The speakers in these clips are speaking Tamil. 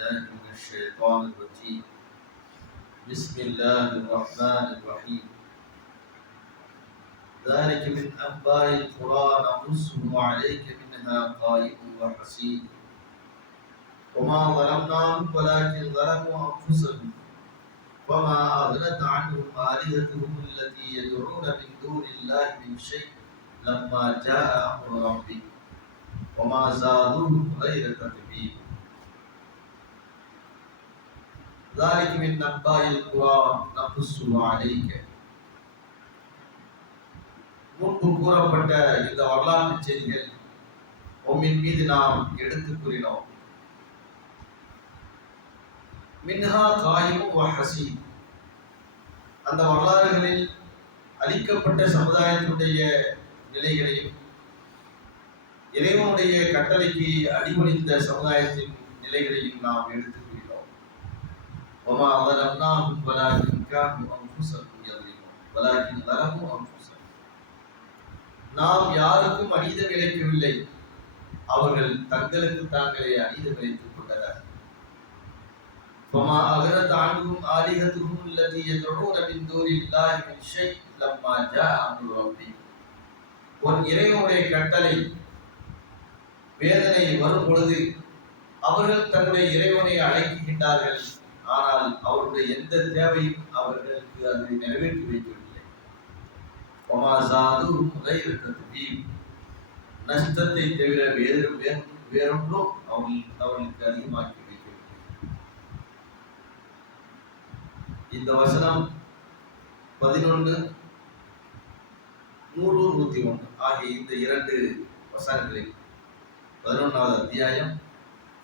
بالله من الشيطان الرجيم. بسم الله الرحمن الرحيم. ذلك من أنباء القرى نقصه عليك منها قائم وحسيب. وما ظلمناهم ولكن ظلموا أنفسهم. وما أغنت عنهم آلهتهم التي يدعون من دون الله من شيء لما جاء أمر ربك وما زادوهم غير تتبيب ذلك من نبأ القرى نقصه عليك முன்பு கூறப்பட்ட இந்த வரலாற்று செய்திகள் உம்மின் மீது நாம் எடுத்து கூறினோம் மின்ஹா காயும் ஹசி அந்த வரலாறுகளில் அளிக்கப்பட்ட சமுதாயத்தினுடைய நிலைகளையும் இறைவனுடைய கட்டளைக்கு அடிபணிந்த சமுதாயத்தின் நிலைகளையும் நாம் எடுத்து கூறினோம் وما ظلمناهم ولكن كانوا انفسهم يظلمون ولكن ظلموا انفسهم நாம் யாருக்கும் அநீதம் இழைக்கவில்லை அவர்கள் தங்களுக்கு தாங்களே அநீதம் இழைத்துக் கொண்டனர் وما أغنت عنهم آلهتهم التي يدعون من دون الله من شيء لما جاء أمر ربك உன் இறைவனுடைய கட்டளை வேதனை வரும் பொழுது அவர்கள் தன்னுடைய இறைவனை அழைக்கின்றார்கள் ஆனால் அவருடைய எந்த தேவையும் அவர்களுக்கு அதை நிறைவேற்றி வைக்கவில்லை. ஒமாசாது முகையிருக்கிறது நஷ்டத்தை தவிர வேறு வேறு வேறொன்றும் அவர்கள் அவர்களுக்கு அதிகமாக்கி வைக்கவில்லை. இந்த வசனம் பதினொன்று நூறு நூத்தி ஒன்று ஆகிய இந்த இரண்டு வசனங்களில் பதினொன்றாவது அத்தியாயம்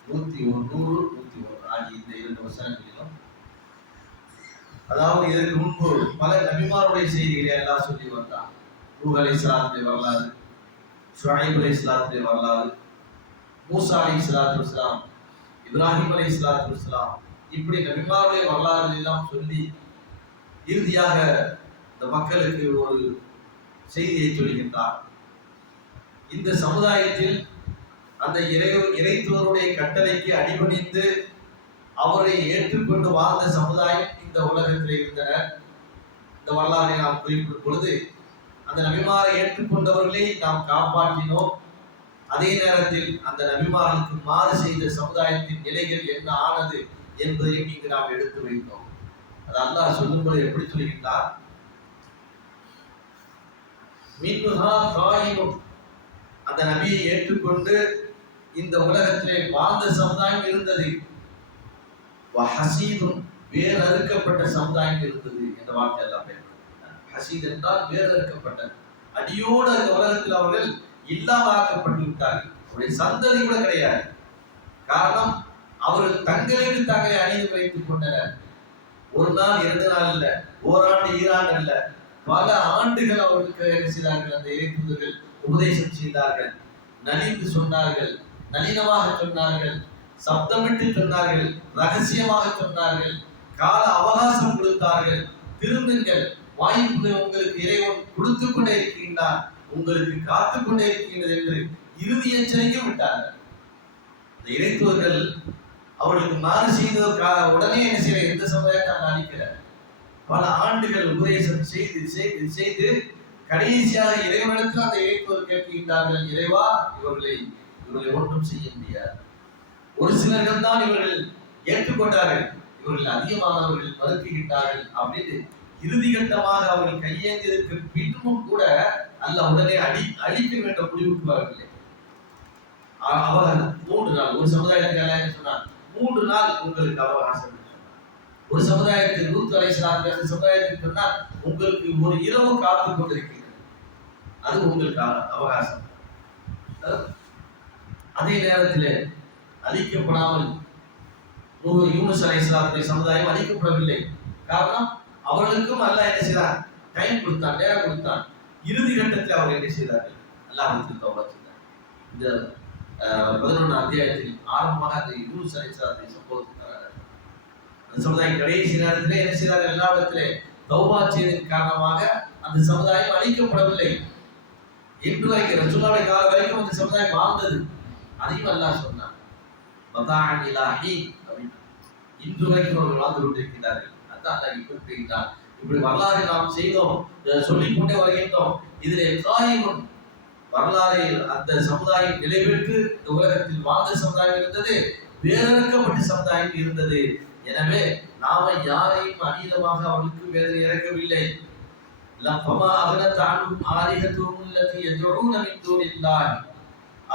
நூத்தி ஒன்று நூறு நூத்தி ஒன்று ஆகிய இந்த இரண்டு வசனங்கள் அதாவது இதற்கு முன்பு பல நபிமாருடைய செய்திகளை எல்லாம் சொல்லி வந்தான். நூஹ் அலி இஸ்லாத்துடைய வரலாறு ஷுஹைப் அலி இஸ்லாத்துடைய வரலாறு மூசா அலி இஸ்லாத்து இஸ்லாம் இப்ராஹிம் அலி இஸ்லாத்து இஸ்லாம் இப்படி நபிமாருடைய வரலாறு எல்லாம் சொல்லி இறுதியாக இந்த மக்களுக்கு ஒரு செய்தியை சொல்கின்றார். இந்த சமுதாயத்தில் அந்த இறை இறைத்துவருடைய கட்டளைக்கு அடிபணிந்து அவரை ஏற்றுக்கொண்டு வாழ்ந்த சமுதாயம் இந்த உலகத்தில் இருந்தனர் இந்த வரலாறை நாம் குறிப்பிடும் பொழுது அந்த நபிமாரை ஏற்றுக்கொண்டவர்களை நாம் காப்பாற்றினோம். அதே நேரத்தில் அந்த நபிமார்களுக்கு மாறு செய்த சமுதாயத்தின் நிலைகள் என்ன ஆனது என்பதையும் இங்கு நாம் எடுத்து வைத்தோம். அது அல்லாஹ் சொல்லும்போது எப்படி சொல்கின்றார் அந்த நபியை ஏற்றுக்கொண்டு இந்த உலகத்திலே வாழ்ந்த சமுதாயம் இருந்தது. வேர் அறுக்கப்பட்ட சமுதாயம் இருந்தது என்ற வார்த்தை எல்லாம் பயன்படுத்தினார். ஹசீத் என்றால் வேறு அறுக்கப்பட்டது அடியோடு அந்த உலகத்தில் அவர்கள் இல்லாமலாக்கப்பட்டு விட்டார்கள். அவருடைய சந்ததி கூட கிடையாது. காரணம் அவர்கள் தங்களுக்கு தங்களை அணிந்து வைத்துக் கொண்டனர். ஒரு நாள் இரண்டு நாள் இல்ல ஓராண்டு ஈராண்டு அல்ல பல ஆண்டுகள் அவர்களுக்கு என்ன செய்தார்கள்? அந்த இறைத்துதர்கள் உபதேசம் செய்தார்கள். நலிந்து சொன்னார்கள் நளினமாக சொன்னார்கள் சப்தமிட்டு சொன்னார்கள் ரகசியமாக சொன்னார்கள். கால அவகாசம் கொடுத்தார்கள். திரும்புங்கள் வாய்ப்பு உங்களுக்கு இறைவன் கொடுத்து கொண்டே இருக்கின்றார் உங்களுக்கு காத்து கொண்டே இருக்கின்றது என்று இறுதி எச்சரிக்கை விட்டார்கள் இந்த இறைத்துவர்கள் அவர்களுக்கு மாறு செய்ததற்காக உடனே என்ன செய்ய எந்த சமுதாயத்தை அவங்க அளிக்கிறார் பல ஆண்டுகள் உபதேசம் செய்து செய்து செய்து கடைசியாக இறைவனுக்கு அந்த இறைத்துவர் கேட்கின்றார்கள் இறைவா இவர்களை இவர்களை ஒன்றும் செய்ய முடியாது. ஒரு சிலர்கள் தான் இவர்கள் ஏற்றுக்கொண்டார்கள். இவர்கள் அதிகமானவர்கள் மறுக்கின்றார்கள் அப்படின்னு இறுதி கட்டமாக அவர்கள் கையேந்தியதற்கு பின்னும் கூட அல்ல உடனே அடி அழிக்க வேண்ட முடிவுக்கு வரவில்லை அவர் மூன்று நாள் ஒரு சமுதாயத்துக்கு சொன்னார்? மூன்று நாள் உங்களுக்கு அவகாசம் ஒரு சமுதாயத்தில் நூத்து அலைசலாத்து அந்த சொன்னால் உங்களுக்கு ஒரு இரவு காத்து கொண்டிருக்கிறது. அது உங்களுக்கு அவகாசம். அதே நேரத்தில் அழிக்கப்படாமல் யூனுஸ் அலை இஸ்லாத்துடைய சமுதாயம் அழிக்கப்படவில்லை. காரணம் அவர்களுக்கும் அல்லாஹ் என்ன செய்தார் டைம் கொடுத்தான் நேரம் கொடுத்தான். இறுதி கட்டத்தில் அவர்கள் என்ன செய்தார்கள்? அல்லாஹ் தௌபா செய்தார் இந்த பதினொன்று அத்தியாயத்தில் ஆரம்பமாக அந்த யூனுஸ் அலை இஸ்லாத்துடைய சம்பவத்தை அந்த சமுதாயம் கடைசி நேரத்திலே என்ன செய்தார்கள்? எல்லா இடத்திலே தௌபா செய்ததன் காரணமாக அந்த சமுதாயம் அழிக்கப்படவில்லை. இன்று வரைக்கும் ரசூலுல்லாஹி கால வரைக்கும் அந்த சமுதாயம் வாழ்ந்தது. அதையும் அல்லாஹ் சொன்னான். மதா இலாஹி இன்று வரைக்கும் அவர்கள் வாழ்ந்து கொண்டிருக்கிறார்கள் அதான் அல்லாஹ் குறிப்பிடுகிறார் இப்படி வரலாறு நாம் செய்தோம் சொல்லிக் கொண்டே வருகின்றோம். இதிலே காயம் வரலாறை அந்த சமுதாயம் நிலை பெற்று இந்த உலகத்தில் வாழ்ந்த சமுதாயம் இருந்தது வேதனைக்கப்பட்ட சமுதாயம் இருந்தது. எனவே நாம யாரையும் அதீதமாக அவனுக்கு வேதனை இறக்கவில்லை. லஃபமா அகனத் அன்ஹும் இல்லத்தில் எதிரும் யதுஊன மின்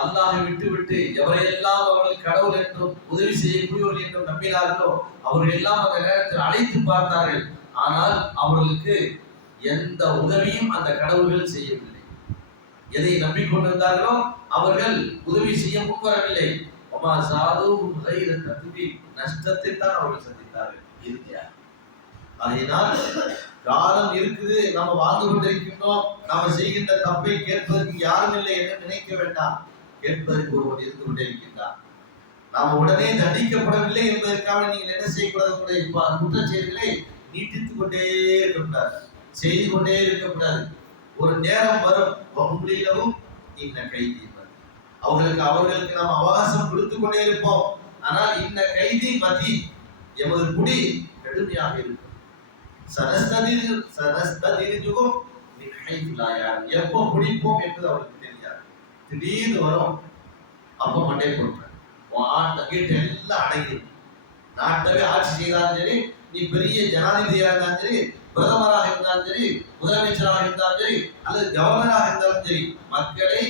அல்லாஹை விட்டுவிட்டு எவரையெல்லாம் அவர்கள் கடவுள் என்றும் உதவி செய்யக்கூடியவர்கள் என்றும் நம்பினார்களோ அவர்கள் எல்லாம் அந்த நேரத்தில் அழைத்து பார்த்தார்கள். ஆனால் அவர்களுக்கு எந்த உதவியும் அந்த கடவுள்கள் செய்யவில்லை. எதை நம்பிக்கொண்டிருந்தார்களோ அவர்கள் உதவி செய்ய முன்வரவில்லை. அம்மா சாது கைர நஷ்டத்தை தான் அவர்கள் சந்தித்தார்கள். இறுதியாக. அதனால் காலம் இருக்குது நம்ம வாழ்ந்து கொண்டிருக்கின்றோம் நாம செய்கின்ற தப்பை கேட்பதற்கு யாரும் இல்லை என்று நினைக்க வேண்டாம். கேட்பதற்கு ஒருவன் இருந்து கொண்டிருக்கின்றான் நாம் உடனே தண்டிக்கப்படவில்லை என்பதற்காக நீங்கள் என்ன செய்யக்கூடாது உங்களுடைய ப- குற்றச்செயல்களை நீட்டித்துக் கொண்டே இருக்கக்கூடாது. செய்து கொண்டே இருக்கக்கூடாது. ஒரு நேரம் வரும். வகுப்புகளிலும் இன்ன கைதி அவர்களுக்கு அவர்களுக்கு நாம் அவகாசம் கொடுத்து கொண்டே இருப்போம். ஆனால் இந்த கைதி மதி எமது குடி கடுமையாக இருக்கும். சனஸ்ததிர் சனஸ்ததிர்ஜுகும் எப்போ பிடிப்போம் என்பது அவர்களுக்கு திடீர்னு வரும் அப்ப மண்டே போட்டுறேன் ஆட்ட கீட்டு எல்லாம் அடங்கிடும் நாட்டவே ஆட்சி செய்தாலும் சரி நீ பெரிய ஜனாதிபதியா இருந்தாலும் சரி பிரதமராக இருந்தாலும் சரி முதலமைச்சராக இருந்தாலும் சரி அல்லது கவர்னராக இருந்தாலும் சரி மக்களை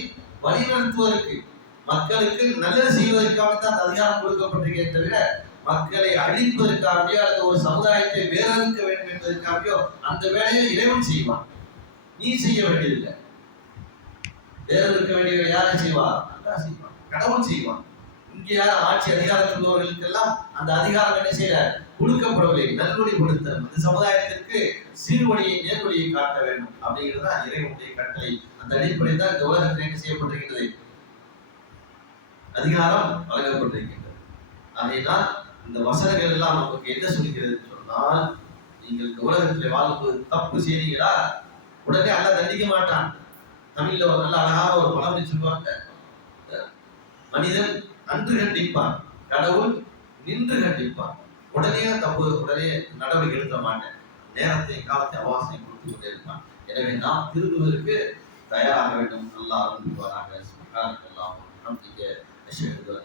வழிநடத்துவதற்கு மக்களுக்கு நல்லது செய்வதற்காக தான் அதிகாரம் கொடுக்கப்பட்டிருக்கே தவிர மக்களை அழிப்பதற்காகவோ அல்லது ஒரு சமுதாயத்தை வேறறுக்க வேண்டும் என்பதற்காகவோ அந்த வேலையை இறைவன் செய்வான். நீ செய்ய வேண்டியதில்லை. வேறு இருக்க வேண்டிய யாரை செய்வார்? செய்வான் கடவுள் செய்வான் இங்கே யார்? ஆட்சி அதிகாரத்தில் உள்ளவர்களுக்கெல்லாம் அந்த அதிகாரம் என்ன செய்ய கொடுக்கப்படவில்லை நல்வழி கொடுத்த இந்த சமுதாயத்திற்கு சீர்வழியை நேர்வழியை காட்ட வேண்டும் அப்படிங்கிறது தான் இறைவனுடைய கட்டளை. அந்த அடிப்படையில் தான் இந்த உலகத்தில் என்ன செய்யப்பட்டிருக்கிறது அதிகாரம் வழங்கப்பட்டிருக்கின்றது. ஆகையினால் இந்த வசனங்கள் எல்லாம் நமக்கு என்ன சொல்கிறது சொன்னால் நீங்கள் இந்த உலகத்தில் வாழும்போது தப்பு செய்தீங்களா உடனே அல்ல தண்டிக்க மாட்டான். தமிழ்ல ஒரு நல்ல அழகான ஒரு பழமொழி சொல்லுவாங்க. மனிதன் அன்று கண்டிப்பான். கடவுள் நின்று கண்டிப்பான். உடனே தப்பு உடனே நடவடிக்கை எடுக்க மாட்டேன். நேரத்தை காலத்தை அவகாசம் கொடுத்து கொண்டே இருப்பான். எனவே நாம் திரும்புவதற்கு தயாராக வேண்டும். நல்லா அருள்வாராக சுகாரத் அல்லாஹ் நம்பிக்கை. அஷ்ஹது